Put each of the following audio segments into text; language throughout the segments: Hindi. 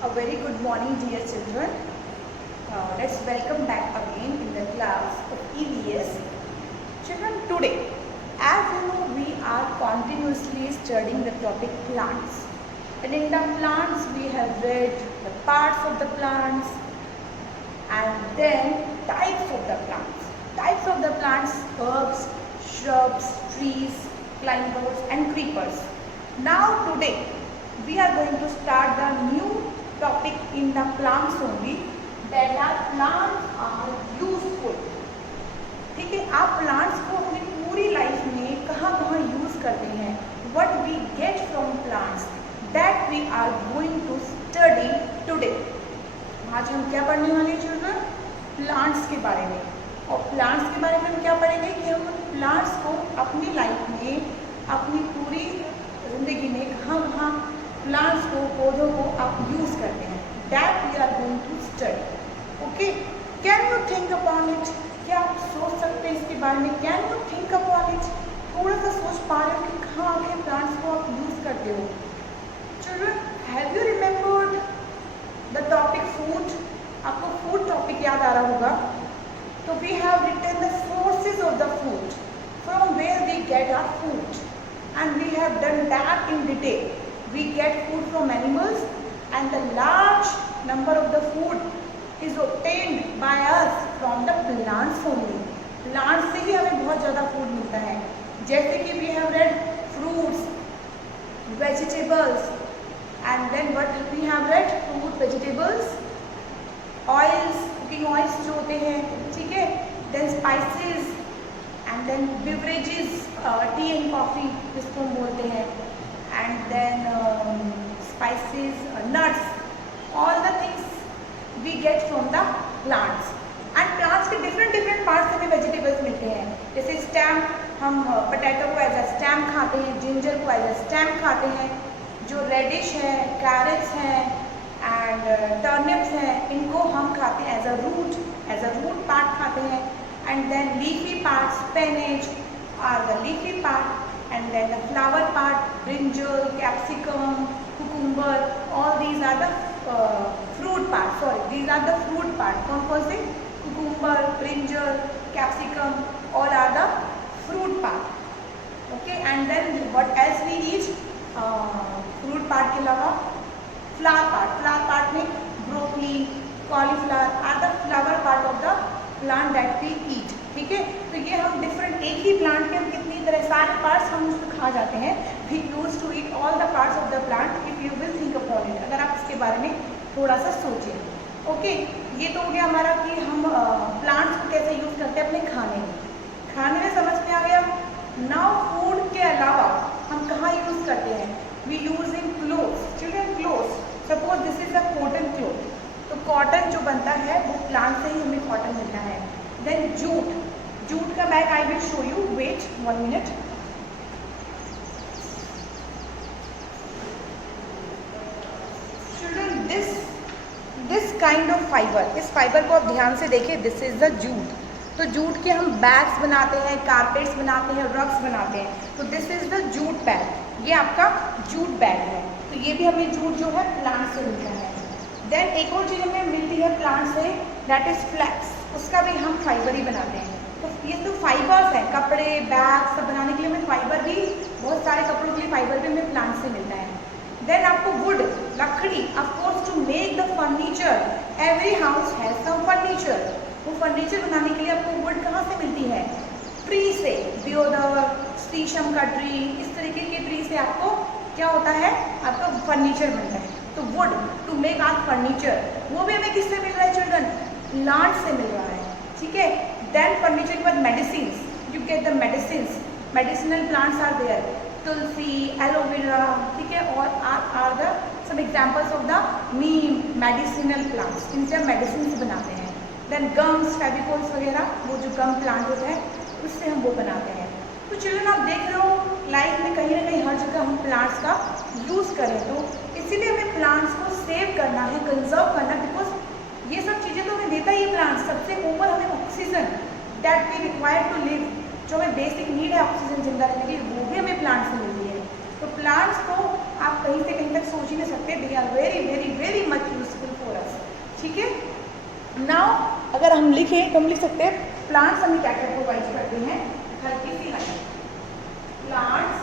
A very good morning, dear children. Let's welcome back again in the class of EVS. Children, today, as you know, we are continuously studying the topic plants. And in the plants, we have read the parts of the plants and then types of the plants. Types of the plants: herbs, shrubs, trees, climbers and creepers. Now today, we are going to start the new topic in the plants only, that our plants are useful. ठीक है, आप प्लांट्स को अपनी पूरी लाइफ में कहाँ कहाँ यूज करते हैं, what we get from plants, that we are going to study today. आज हम क्या पढ़ने वाले हैं चिल्ड्रन? प्लांट्स के बारे में. और प्लांट्स के बारे में हम क्या पढ़ेंगे कि हम प्लांट्स को अपनी लाइफ में, अपनी पूरी जिंदगी में कहाँ कहाँ प्लांट्स को, पौधों को आप यूज करते हैं. That we are going to study. Okay, can you think upon it? क्या आप सोच सकते हैं इसके बारे में? Can you think upon it? थोड़ा सा सोच पा रहे हो कि कहाँ आके प्लांट्स को आप यूज करते हो? Children, have you remembered the topic food? आपको फूड टॉपिक याद आ रहा होगा. तो we have written the sources of the food, from where we get our food, and we have done that in detail. We get food from animals and the large number of the food is obtained by us from the plants only. Plants से ही हमें बहुत ज़्यादा food मिलता है. जैसे कि we have read fruits, vegetables, and then what we have read? Fruit, vegetables, oils, cooking oils जो होते हैं, ठीक है, then spices, and then beverages, tea and coffee जिसको हम बोलते हैं, and then spices, nuts, all the things we get from the plants. And plants के different parts से भी vegetables मिलते हैं. जैसे स्टेम, हम पोटैटो को एज अ स्टेम खाते हैं, जिंजर को एज अ स्टेम खाते हैं, जो रेडिश है, कैरेट्स हैं एंड टर्निप्स हैं, इनको हम खाते हैं एज अ रूट पार्ट खाते हैं. And then leafy parts, spinach are the leafy part, and then the flower part, brinjal, capsicum, cucumber, all these are the fruit part. Sorry, these are the fruit part. कौन से? Cucumber, brinjal, capsicum, all are the fruit part. Okay, and then what else we eat? Fruit part के अलावा flower part. Flower part में broccoli, cauliflower are the flower part of the plant that we eat. ठीक है, तो ये हम डिफरेंट, एक ही प्लांट के हम कितनी तरह सारे पार्ट्स हम उसको खा जाते हैं. We use to eat all the parts of the plant if you will think upon it. अगर आप इसके बारे में थोड़ा सा सोचें. ओके, ये तो हो गया हमारा कि हम प्लांट्स को कैसे यूज करते हैं अपने खाने में समझ में आ गया. नाउ फूड के अलावा हम कहाँ यूज करते हैं? We use in clothes. Children, clothes, suppose this is a cotton cloth, तो कॉटन जो बनता है वो प्लांट से ही हमें कॉटन मिलता है. देन जूट का bag I will show you. Wait 1 minute. Children, this kind of fibre, इस फाइबर को आप ध्यान से देखिए. This is the jute. तो जूट के हम बैग्स बनाते हैं, कारपेट्स बनाते हैं, रग्स बनाते हैं. तो this is the jute bag. ये आपका जूट बैग है. तो ये भी हमें जूट जो है प्लांट से मिलता है. देन एक और चीज़ हमें मिलती है प्लांट से, दैट इज़ फ्लैक्स. उसका भी हम फाइबर ही बनाते हैं. तो ये तो फाइबर्स हैं, कपड़े, बैग सब बनाने के लिए हमें फाइबर भी, बहुत सारे कपड़ों के लिए फाइबर भी हमें प्लांट से मिलता है. देन आपको वुड, लकड़ी, of course to make the furniture. Every house has some furniture. वो फर्नीचर बनाने के लिए आपको वुड कहाँ से मिलती है? ट्री से. देवदार, शीशम का ट्री, इस तरीके के ट्री से आपको क्या होता है? आपका फर्नीचर बनता है. तो wood to make our furniture, वो भी हमें किससे मिल रहा है चिल्ड्रन? प्लांट से मिल रहा है. ठीक है. देन फर्नीचर के बाद medicine, you get the medicine. Medicinal plants are there, tulsi, aloe vera, ठीक है, और are the some examples of the neem, medicinal plants, इनसे हम मेडिसिन बनाते हैं. देन गम्स, फेविकोल्स वगैरह, वो जो गम प्लांट होता है उससे हम वो बनाते हैं. तो चिल्ड्रन, आप देख रहे हो लाइफ में कहीं ना कहीं हर जगह हम प्लांट्स का यूज़ करें. तो इसीलिए हमें प्लांट्स को सेव करना है, कंजर्व करना, बिकॉज ये सब चीज़ें तो हमें देता ही है प्लांट्स. सबसे ऊपर हमें oxygen that we require to live, जो हमें बेसिक नीड है ऑक्सीजन जिंदा रहने के लिए, वो भी हमें प्लांट से मिलती है. तो प्लांट्स को आप कहीं से कहीं तक सोच ही नहीं सकते. They are very very very much अगर हम लिखें तो हम लिख सकते हैं प्लांट्स हमें क्या क्या प्रोवाइड करते हैं, हल्की सी line, plants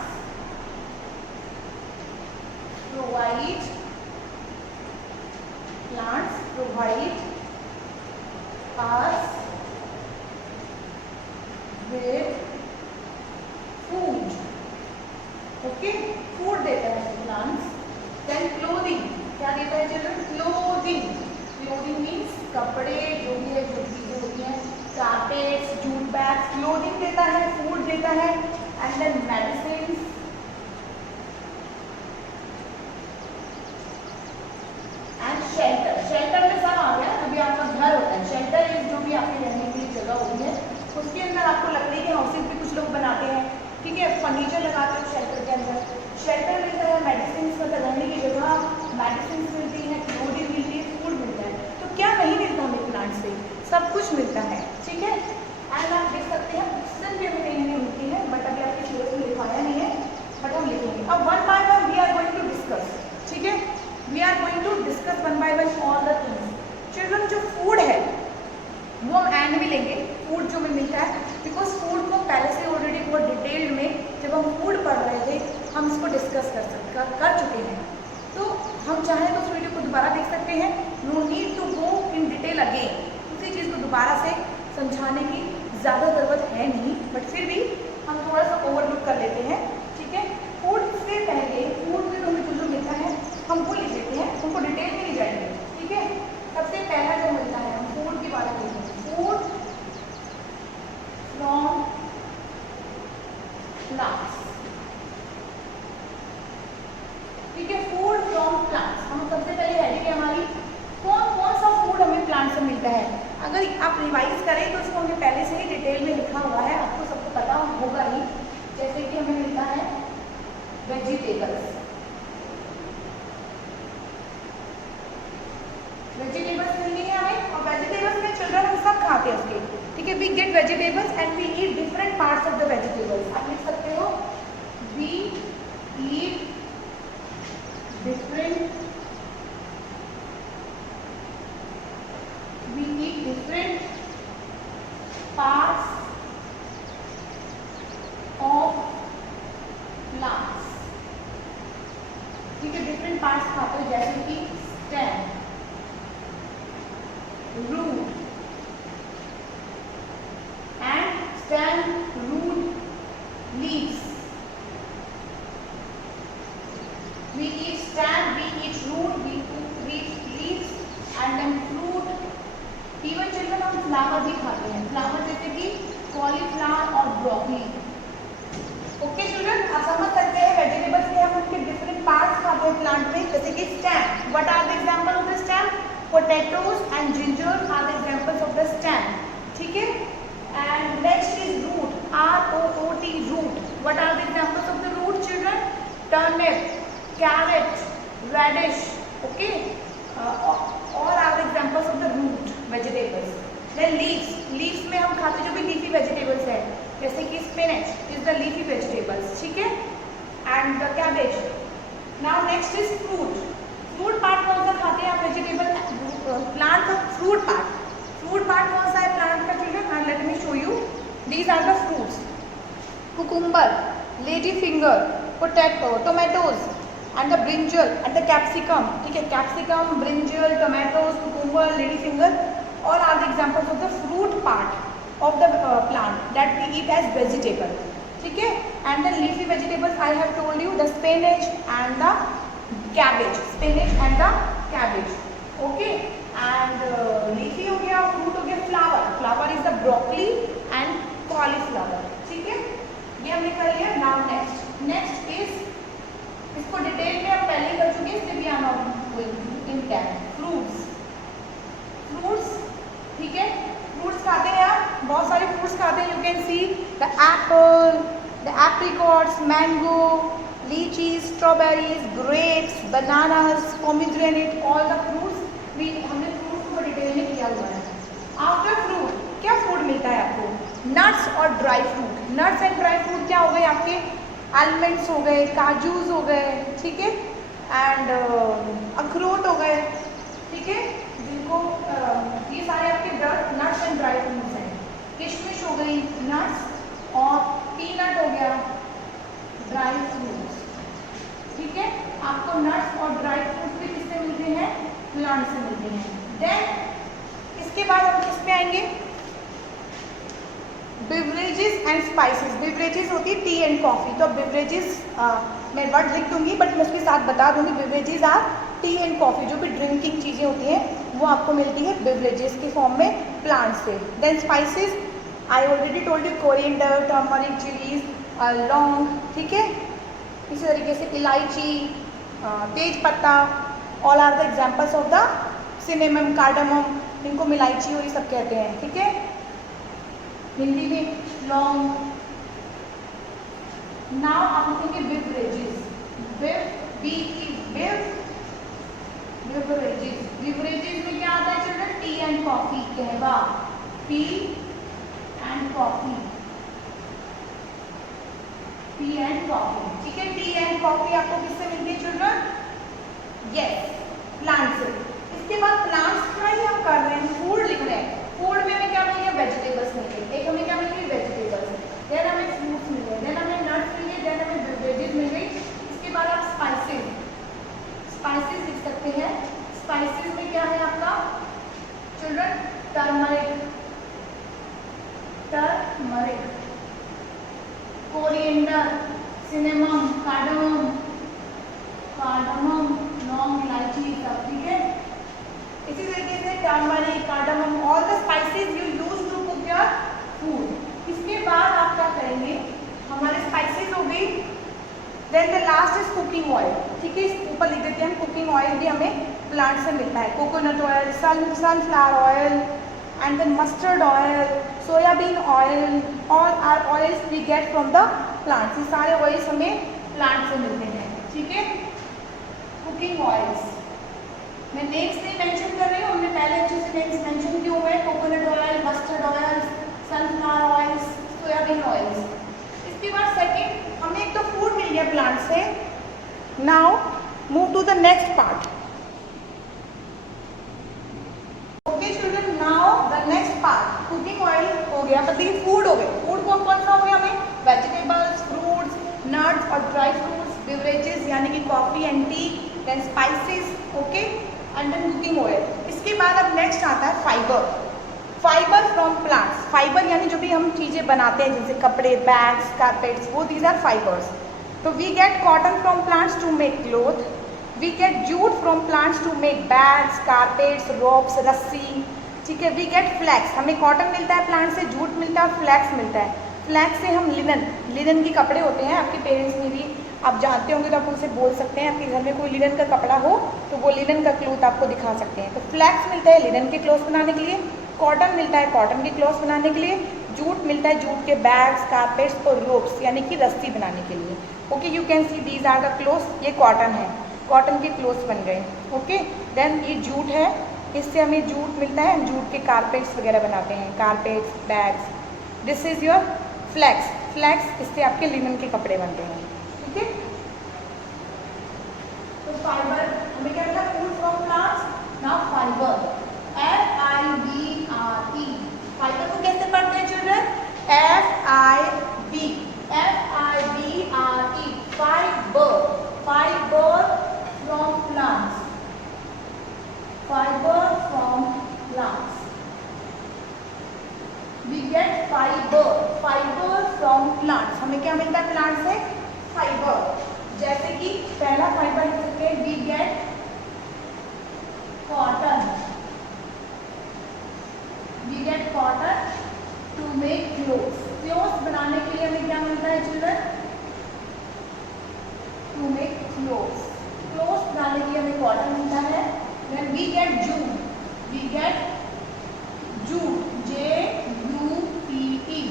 provide us with food, okay, food देता है प्लांट्स। देन क्लोथिंग, क्या देता है चिल्ड्रन, क्लोथिंग मीन्स कपड़े, जो भी है, जो चीजें होती हैं, कारपेट्स, जूट बैग्स, क्लोथिंग देता है, फूड देता है। And then medicine and shelter में सब आ गया, जो भी आपका घर होता है, शेल्टर इज जो भी आपके रहने के लिए जगह होती है, उसके अंदर आपको लकड़ी के हाउसेज भी कुछ लोग बनाते हैं, ठीक है, फर्नीचर लगाते हैं शेल्टर के अंदर। शेल्टर मिलता है, मेडिसिन मतलब रहने की जगह, मेडिसिन मिलती है, क्लोथिंग मिलती है, फूड मिलता है। तो क्या नहीं मिलता हमें प्लांट से, सब कुछ मिलता है, ठीक है। एंड आप देख सकते हैं ऑक्सीजन भी हमें कहीं नहीं मिलती है, बट अभी आपके सिलेबस में लिखाया नहीं है, बट हम लिखेंगे। अब one by one we are going to discuss, ठीक है, we are going to discuss one by one all the things. Children जो फूड है वो हम एंड में लेंगे, फूड जो हमें मिलता है, बिकॉज फूड को पहले से ऑलरेडी बहुत डिटेल्ड में जब हम फूड पढ़ रहे थे हम इसको डिस्कस कर चुके हैं। तो हम चाहें तो उस वीडियो को दोबारा देख सकते हैं, no need to go in detail again, उसी चीज़ को दोबारा से समझाने की ज़्यादा ज़रूरत है नहीं, बट फिर भी हम थोड़ा सा ओवरलुक कर लेते हैं, ठीक है। फूड से पहले फूड में हमें जो मिलता है हम वो लिख लेते हैं, उनको डिटेल में नहीं जाएंगे, ठीक है। सबसे पहला जो मिलता है हम फूड की बात करते हैं, फूड फ्रॉम प्लांट्स, ठीक है, फूड फ्रॉम प्लांट्स। हम सबसे पहले हेडिंग है हमारी, कौन सा फूड हमें प्लांट से मिलता है। अगर आप रिवाइज करें तो इसको हमें पहले से ही डिटेल में लिखा हुआ है, आपको सबको पता होगा ही। जैसे कि हमें मिलता है वेजिटेबल्स, मिलनी है हमें, और वेजिटेबल्स में चिल्ड्रन हम सब खाते हैं उसके, ठीक है। We get vegetables and we eat different parts of the vegetables. आप लिख सकते हो we eat different parts of plants, ठीक है, डिफरेंट पार्ट्स खाते हो, जैसे कि stem, root and stem, root, leaves. We eat stem, we eat root, we eat leaves and then fruit. Even children हम फ्लावर भी खाते हैं, फ्लावर जैसे कि कॉलीफ्लावर और ब्रोकली। ओके चिल्ड्रन, आप समझ सकते हैं वेजिटेबल्स के हम उनके डिफरेंट पार्ट्स खाते हैं प्लांट में, जैसे कि stem. What are the example of the stem? Potatoes and ginger are the examples of the stem, ठीक है। And next is root, ROOT, root. What are the examples of the root children? Turnip, carrot, radish, okay, all are the examples of the root vegetables. Then leaves में हम खाते जो भी leafy vegetables है, जैसे कि spinach is the leafy vegetables, ठीक है, and the cabbage. Now next is fruit part कौन सा खाते हैं आप vegetable plant का fruit part कौन सा है plant का children? And let me show you, these are the fruits: cucumber, lady finger, potato, tomatoes and the brinjal and the capsicum, ठीक है, capsicum, brinjal, tomatoes, cucumber, lady finger, all are the examples of the fruit part of the plant that we eat as vegetable, ठीक है। and the leafy vegetables I have told you, the spinach and the cabbage, okay। and leafy हो गया, fruit हो गया, flower is the broccoli and cauliflower, ठीक है, ये हमने कर लिया। now next is, इसको डिटेल में हम पहले कर चुके हैं, इसलिए भी हम इन डेप्थ फ्रूट्स, ठीक है। फ्रूट्स खाते हैं आप, बहुत सारे फ्रूट्स खाते हैं, you can see the Apple, the apricots, mango, लीचीज, strawberries, grapes, bananas, pomegranate, all the fruits. हमने फ्रूट्स को डिटेल में किया हुआ है। आफ्टर फ्रूट क्या फ्रूट मिलता है आपको? नट्स और dry fruit. Nuts and dry fruit क्या हो गए आपके? आलमंड्स हो गए, काजूज हो गए, ठीक है, एंड अखरोट हो गए, ठीक है, जिनको ये सारे आपके नट्स प्लांट से मिलते हैं। देन इसके बाद हम किस में आएंगे, बिवरेजेस एंड स्पाइसेस। बिवरेजेस होती है टी एंड कॉफ़ी, तो बिवरेजेस मैं वर्ड लिख दूंगी बट मैं उसके साथ बता दूंगी। Beverages R T and coffee, जो भी ड्रिंकिंग चीज़ें होती हैं वो आपको मिलती है बिवरेजेस के फॉर्म में प्लांट से। Then spices, I already told you, coriander, turmeric, chillies, लौंग, ठीक है। इसी तरीके से इलायची, तेज पत्ता, all are the examples of the cinnamon, cardamom, इनको इलायची और ये सब कहते हैं, ठीक है, हिंदी में लौंग। नाउ आप लिखेंगे बिवरेजेस, बिवरेजेस। बिवरेजेस में क्या आता है चिल्ड्रन, टी एंड कॉफी, कहवा, T and coffee, T and coffee, ठीक है। टी एंड कॉफी आपको किससे मिलती है चिल्ड्रन, यस, प्लांट से। इसके बाद प्लांट्स का ही हम कर रहे हैं, फूड लिख रहे हैं। फूड में हमें क्या मिल गया, वेजिटेबल्स मिल गई, एक हमें क्या मिल गई, वेजिटेबल्स, देन हमें फ्रूट्स मिल गए, देन हमें नट्स मिल गए, देन हमें वेजिटेबल्स मिल गई। इसके बाद आप स्पाइसेस, स्पाइसेस लिख सकते हैं। स्पाइसेस में क्या है आपका children, turmeric, turmeric, coriander, cinnamon, cardamom, cardamom, लौंग, इलायची, सब, ठीक है। इसी तरीके से turmeric, cardamom, all the spices you use to cook your food. इसके बाद आप क्या करेंगे, हमारे स्पाइसेस हो गई, then the last is cooking oil, ठीक है। इस ऊपर लिख देते हैं हम, कुकिंग ऑयल भी हमें प्लांट से मिलता है, coconut oil, sunflower oil, and then mustard oil, soybean oil, all are oils we get from the plants. ये सारे ऑयल्स हमें प्लांट से मिलते हैं, ठीक है। कुकिंग ऑयल्स मैं नेम्स नहीं मेंशन कर रही हूँ, हमने पहले अच्छे से नेम्स मेंशन किए हुए हैं, coconut oil, mustard oil, sunflower oils, soybean oils. इसके बाद सेकंड हमें एक तो फूड मिल गया प्लांट से। Now move to the next part. Okay children, now the next part, cooking oil हो गया, बट ये फूड हो गए। फूड कौन कौन सा हो गया हमें, वेजिटेबल्स, फ्रूट्स, नट्स और ड्राई फ्रूट्स, बिवरेजेस यानी कि coffee and tea, then spices, okay, and then cooking oil. इसके बाद अब नेक्स्ट आता है fibre, fibre from plants. Fibre यानी जो भी हम चीज़ें बनाते हैं जैसे कपड़े, बैग्स, कारपेट्स, वो दीज आर फाइबर्स। तो we get cotton from plants to make cloth, we get jute from plants to make bags, carpets, ropes, रस्सी, ठीक है। वी गेट फ्लैक्स, हमें कॉटन मिलता है प्लांट से, जूट मिलता है, फ्लैक्स मिलता है। फ्लैक्स से हम लिनन के कपड़े होते हैं, आपके पेरेंट्स में भी आप जानते होंगे तो आप उनसे बोल सकते हैं, आपके घर में कोई लिनन का कपड़ा हो तो वो लिनन का क्लॉथ आपको दिखा सकते हैं। तो फ्लैक्स मिलता है लिनन के क्लॉथ बनाने के लिए, कॉटन मिलता है कॉटन के क्लॉथ बनाने के लिए, जूट मिलता है जूट के बैग्स, कारपेट्स और रोप्स यानी कि रस्सी बनाने के लिए। Okay, you can see these are the clothes, ये कॉटन है, कॉटन के क्लॉथ्स बन गए, ओके। देन ये जूट है, इससे हमें जूट मिलता है, जूट के कारपेट्स वगैरह बनाते हैं, carpets, bags. This is your flax, flax इससे आपके लिनन के कपड़े बनते हैं, ठीक है। तो फाइबर हमें क्या मिला, food from plants. Now fibre, FIBRE, fibre को कैसे पढ़ते हैं children, FIBRE, fibre, fibre from plants, fibre from plants, we get fibre, fibre from plants. हमें क्या मिलता है प्लांट से, फाइबर। जैसे कि पहला फाइबर लिख सकते हैं, we get cotton, we get cotton to make clothes. Clothes बनाने के लिए हमें क्या मिलता है children, to make clothes, clothes बनाने के लिए हमें कॉटन मिलता है। Then we get jute, we get jute, JUTE,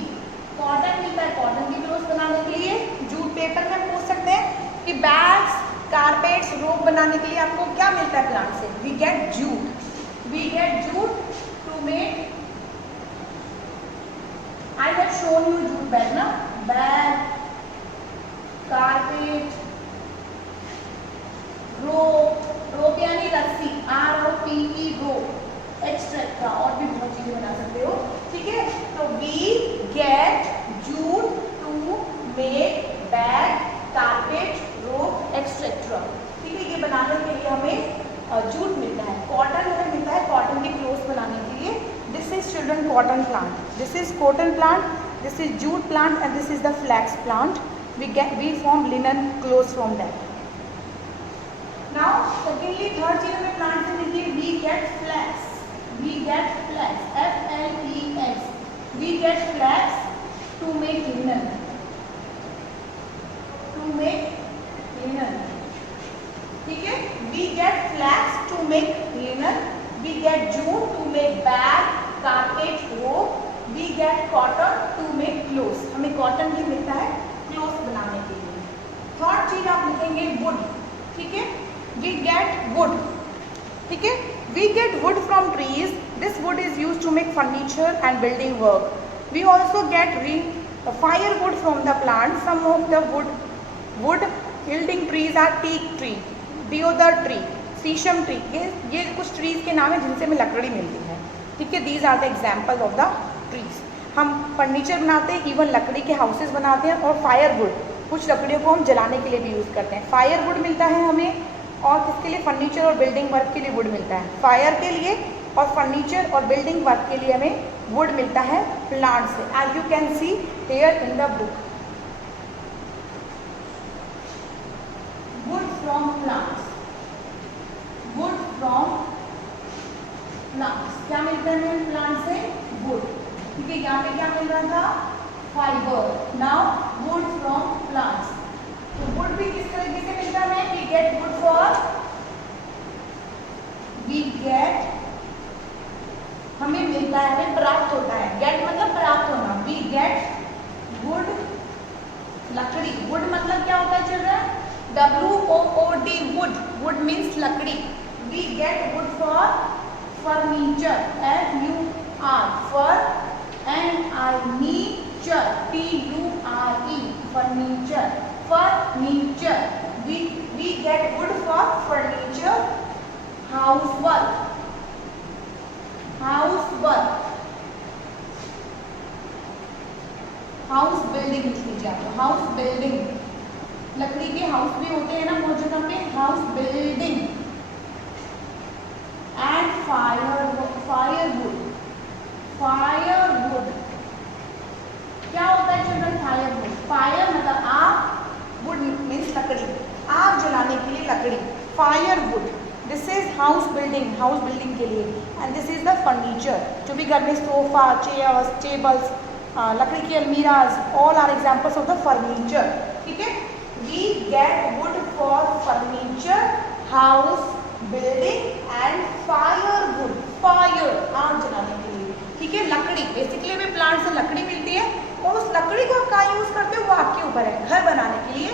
cotton मिलता है कॉटन की क्लोथ्स बनाने के लिए। जूट पेपर में पूछ सकते हैं कि बैग्स, कारपेट्स, रोप बनाने के लिए आपको क्या मिलता है प्लांट से, we get jute, we get jute to make, I have shown you jute bag ना, बैग, कारपेट, रोप, रोप यानी रस्सी, ROPE, रोप, एक्सेट्रा, और भी बहुत चीजें बना सकते हो, ठीक है। तो we get jute to make bag, carpet, rope, etcetera, ठीक है। ये बनाने के लिए हमें जूट मिलता है, कॉटन हमें मिलता है कॉटन के क्लोथ्स बनाने के लिए। This is children cotton plant, this is cotton plant, this is jute plant and this is the flax plant. We form linen clothes from that. Now secondly, third चीज हमें प्लांट से मिलती है, we get flax. We get flax, F-L-E-X. We get flax to make linen. To make linen. ठीक है, we get flax to make linen. We get jute to make bag, carpet, rope. We get cotton to make clothes. हमें कॉटन भी मिलता है क्लोथ बनाने के लिए. थर्ड चीज आप लिखेंगे वुड. ठीक है, वी गेट वुड. ठीक है, we get wood from trees. This wood is use to make furniture and building work. We also get firewood from the plant. Some of the wood yielding trees are teak tree, deodar tree, sheesham tree. ये कुछ ट्रीज के नाम है जिनसे हमें लकड़ी मिलती है. ठीक है, these are the example of the trees. हम फर्नीचर बनाते हैं, इवन लकड़ी के हाउसेस बनाते हैं. और फायरवुड, कुछ लकड़ियों को हम जलाने के लिए भी यूज़ करते हैं. फायरवुड मिलता है हमें, और किसके लिए? फर्नीचर और बिल्डिंग वर्क के लिए वुड मिलता है. फायर के लिए और फर्नीचर और बिल्डिंग वर्क के लिए हमें वुड मिलता है प्लांट से. As you can see here in the book, wood from plants. Wood from plants. क्या मिलता है हमें प्लांट से? वुड. ठीक है, यहाँ पे क्या मिल रहा था? Fibre. Now wood from plants. तो वुड भी किस तरीके से मिलता है? We get wood for, we get, हमें मिलता है, हमें प्राप्त होता है. गेट मतलब प्राप्त होना. वी गेट वुड, लकड़ी. वुड मतलब क्या होता है children? WOOD, wood. Wood means लकड़ी. We get wood for furniture, FUR, fur furniture, TURE, furniture, furniture. We get wood for furniture. Housework, housework, house building लिख लीजिए आप. हाउस बिल्डिंग, लकड़ी के हाउस भी होते हैं ना बहुत जगह पे. House building. And firewood. Firewood क्या होता है चिल्ड्रन? फायरवुड. फायर मतलब आग, वुड मीन्स लकड़ी, आग जलाने के लिए लकड़ी. Firewood. This is house building, house building के लिए. And this is the furniture, जो भी घर में सोफा, चेयर्स, टेबल्स, लकड़ी की अलमीराज, all are examples of the furniture. ठीक है, we get wood for furniture, house building and firewood. Fire, आग जलाने के लिए. ठीक है, लकड़ी बेसिकली हमें प्लांट से लकड़ी मिलती है, और उस लकड़ी को आप कहाँ यूज करते हो वो आपके ऊपर है. घर बनाने के लिए,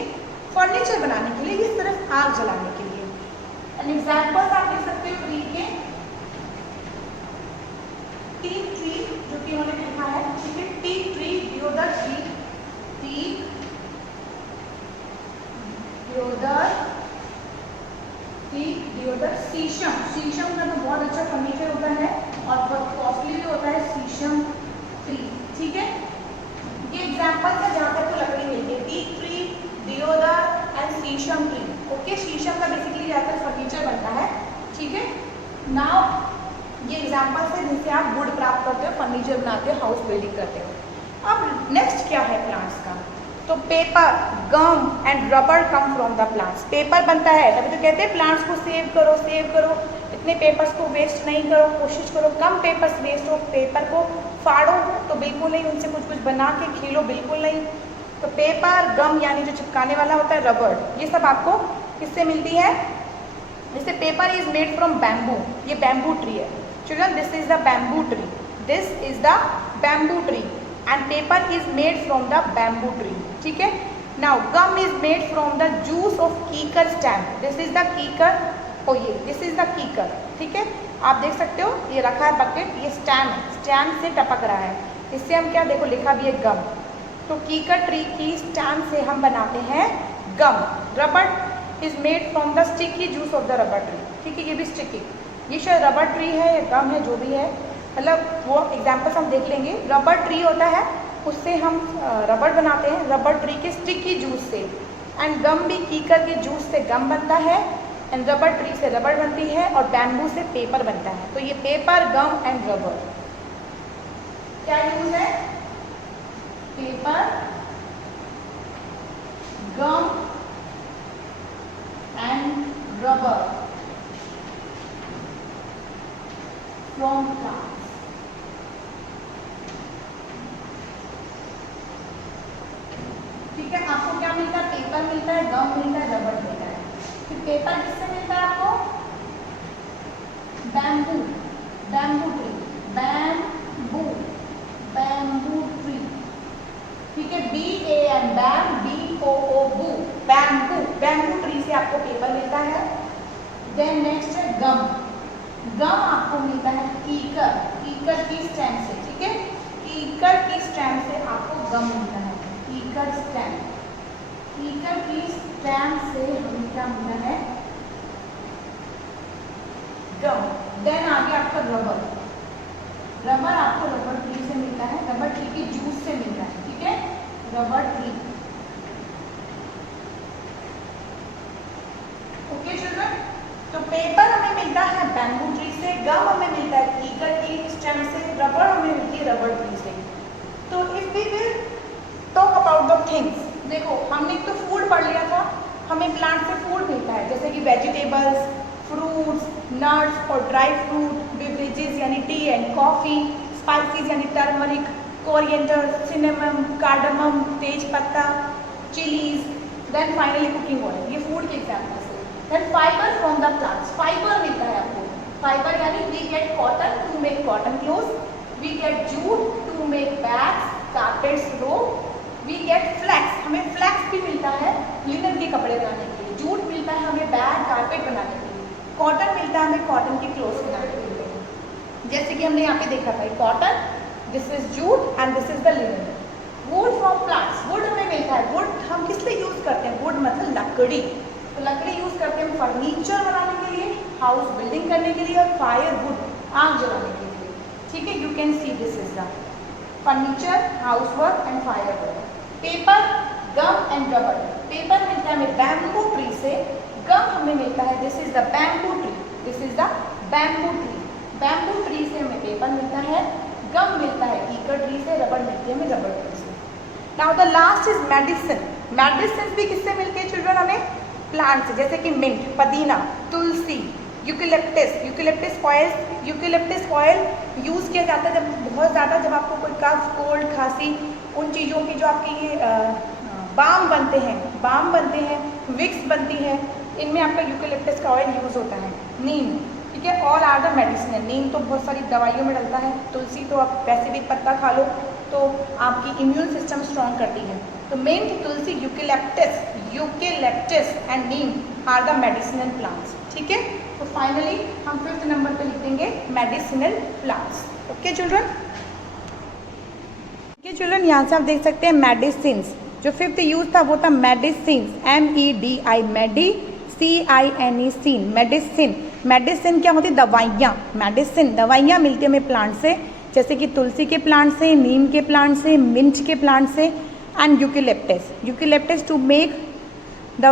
फर्नीचर बनाने के लिए, ये सिर्फ आग जलाने के लिए. एंड एग्जाम्पल्स आप देख सकते हो ट्री के. टीक ट्री जो कि उन्होंने लिखा है. ठीक है, teak tree, deodar tree, teak, deodar, teak, deodar, शीशम. शीशम का तो बहुत अच्छा फर्नीचर होता है और बहुत कॉस्टली भी होता है. शीशम ट्री. ठीक है, ये एग्जाम्पल है जहाँ तक तो लकड़ी मिलती है. टीक ट्री, डिओडर एंड शीशम ट्री. ओके, शीशम का बेसिकली ज़्यादातर फर्नीचर बनता है. ठीक है, नाउ ये एग्जाम्पल्स है जिनसे आप वुड प्राप्त करते हो, फर्नीचर बनाते हो, हाउस बिल्डिंग करते हो. अब नेक्स्ट क्या है प्लांट्स का? तो paper, gum and rubber come from the plants. Paper बनता है, तभी तो कहते हैं प्लांट्स को सेव करो, सेव करो, इतने पेपर्स को वेस्ट नहीं करो, कोशिश करो कम पेपर्स वेस्ट हो. पेपर को फाड़ो तो बिल्कुल नहीं, उनसे कुछ कुछ बना के खेलो, बिल्कुल नहीं. तो पेपर, गम यानी जो चिपकाने वाला होता है, रबर, ये सब आपको किससे मिलती है? जैसे paper is made from bamboo. ये बैम्बू ट्री है children. This is the bamboo tree. This is the bamboo tree and paper is made from the bamboo tree. ठीक है, now gum is made from the juice of kikar stem. This is the kikar. Oh ये दिस इज द कीकर. ठीक है, आप देख सकते हो ये रखा है बकेट, ये स्टैम है, स्टैम से टपक रहा है. इससे हम क्या, देखो लिखा भी है गम. तो कीकर ट्री की स्टैम से हम बनाते हैं gum. Rubber is made from the sticky juice of the rubber tree. ठीक है, ये भी स्टिकी, ये शायद रबर ट्री है या गम है, जो भी है, मतलब वो एग्जाम्पल्स हम देख लेंगे. रबर ट्री होता है, उससे हम रबर बनाते हैं, रबर ट्री के स्टिकी जूस से. एंड गम भी कीकर के जूस से गम बनता है. एंड रबर ट्री से रबर बनती है और बैम्बू से पेपर बनता है। तो ये पेपर, गम एंड रबर क्या यूज है? Paper, gum and rubber from plants. ठीक है, आपको क्या मिलता है? पेपर मिलता है, गम मिलता है, रबर मिलता है। फिर पेपर किससे मिलता है आपको? Bamboo, bamboo tree, bamboo, bamboo tree. ठीक है, BAM, बैम, BOO, बू, बैम्बू, बैम्बू ट्री से आपको पेपर मिलता है। देन नेक्स्ट है गम, गम आपको मिलता है कीकर, कीकर की स्टेम से। ठीक है, कीकर की स्टेम से आपको गम मिलता है, कीकर स्टेम, कीकर की स्टेम से हमें क्या मिलता है? गम। देन आगे आपका रबर, रबर आपको रबर ट्री से मिलता है, रबर ट्री के जूस से मिलता है। ठीक है, रबर ट्री। ओके चिल्ड्रन, तो पेपर हमें मिलता है बैम्बू ट्री से, गम हमें मिलता है कीकर की स्टेम से, रबर हमें मिलती है रबर ट्री से। तो if we will talk about the things, देखो हमने तो फूड पढ़ लिया था, हमें प्लांट से फूड मिलता है जैसे कि वेजिटेबल्स, फ्रूट्स, नट्स और ड्राई फ्रूट, बेवरेजेस यानी टी एंड कॉफ़ी, स्पाइसेस यानी टर्मरिक, कोरिएंडर, सिनेमम, कार्डमम, तेज पत्ता, chillies, then finally cooking oil. ये फूड के एग्जाम्पल्स है। Then fibre from the plants, fibre मिलता है आपको, फाइबर यानी we get cotton to make cotton cloth, we get jute to make bags, carpets, rope, we get flax, हमें फ्लैक्स भी मिलता है लिनन के कपड़े बनाने के लिए, जूट मिलता है हमें बैग, कारपेट बनाने के लिए, कॉटन मिलता है हमें कॉटन के क्लोथ्स बनाने के लिए। जैसे कि हमने यहाँ पे देखा था cotton, this is jute and this is the linen. Would from plants, would हमें मिलता है, वुड हम किस लिए यूज करते हैं? वुड मतलब लकड़ी, तो लकड़ी यूज करते हैं फर्नीचर बनाने के लिए, हाउस बिल्डिंग करने के लिए और फायर वुड, आग जलाने के लिए। ठीक है, you can see this is the furniture, house work and fire work. Paper, gum and rubber, paper मिलता है हमें बैम्बू ट्री से, गम हमें मिलता है, this is the bamboo tree, this is the bamboo tree, bamboo tree से हमें पेपर मिलता है, गम मिलता है कीकर ट्री से, रबर मिलती है हमें रबर ट्री से। Now the last is medicine, medicine भी किससे मिलती है चिल्ड्रन? हमें प्लांट से, जैसे कि मिंट, पुदीना, तुलसी, यूकेलिप्टस, यूकेलिप्टस ऑयल यूज़ किया जाता है जब बहुत ज़्यादा, जब आपको कोई कफ, कोल्ड, खांसी, उन चीज़ों की जो आपकी ये बाम बनते हैं, विक्स बनती है, इनमें आपका यूकेलिप्टस का ऑयल यूज़ होता है। नीम, ठीक है, ऑल आर द मेडिसिन है। नीम तो बहुत सारी दवाइयों में डलता है, तुलसी तो आप वैसे भी पत्ता खा लो तो आपकी इम्यून सिस्टम स्ट्रॉन्ग करती है। तो mint, tulsi, eucalyptus and neem are the medicinal plants. ठीक है, तो फाइनली हम 5th नंबर पे लिख देंगे मेडिसिनल प्लांट्स। ओके चिल्ड्रन, यहाँ से आप देख सकते हैं मेडिसिन्स, जो 5th यूज था वो था medicines, MEDI, CINE, medicine. Medicine क्या होती है? दवाइयाँ। मेडिसिन, दवाइयाँ मिलती है हमें प्लांट से, जैसे कि तुलसी के प्लांट से, नीम के प्लांट से, मिंट के प्लांट से and eucalyptus to make the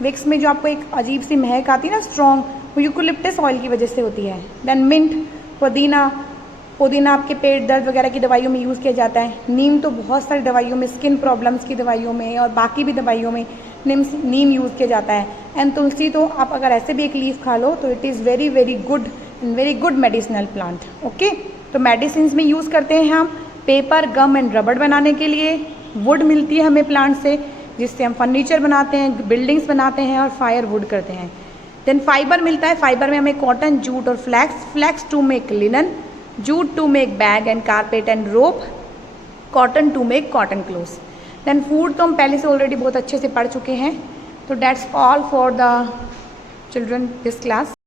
Vicks में जो आपको एक अजीब सी महक आती है ना स्ट्रॉन्ग, वो यूकेलिप्टस ऑयल की वजह से होती है। देन मिंट, पुदीना आपके पेट दर्द वगैरह की दवाइयों में यूज़ किया जाता है। नीम तो बहुत सारी दवाइयों में, स्किन प्रॉब्लम्स की दवाइयों में और बाकी भी दवाइयों में नीम यूज़ किया जाता है। एंड तुलसी तो आप अगर ऐसे भी एक लीफ खा लो तो it is very good medicinal plant. Okay, तो मेडिसिन में यूज़ करते हैं हम पेपर, गम एंड रबर बनाने के लिए। वुड मिलती है हमें प्लांट से, जिससे हम फर्नीचर बनाते हैं, बिल्डिंग्स बनाते हैं और फायर वुड करते हैं। देन फाइबर मिलता है, फाइबर में हमें कॉटन, जूट और flax to make linen, jute to make bag and carpet and rope, cotton to make cotton clothes. Then food तो हम पहले से ऑलरेडी बहुत अच्छे से पढ़ चुके हैं। तो that's all for the children this class.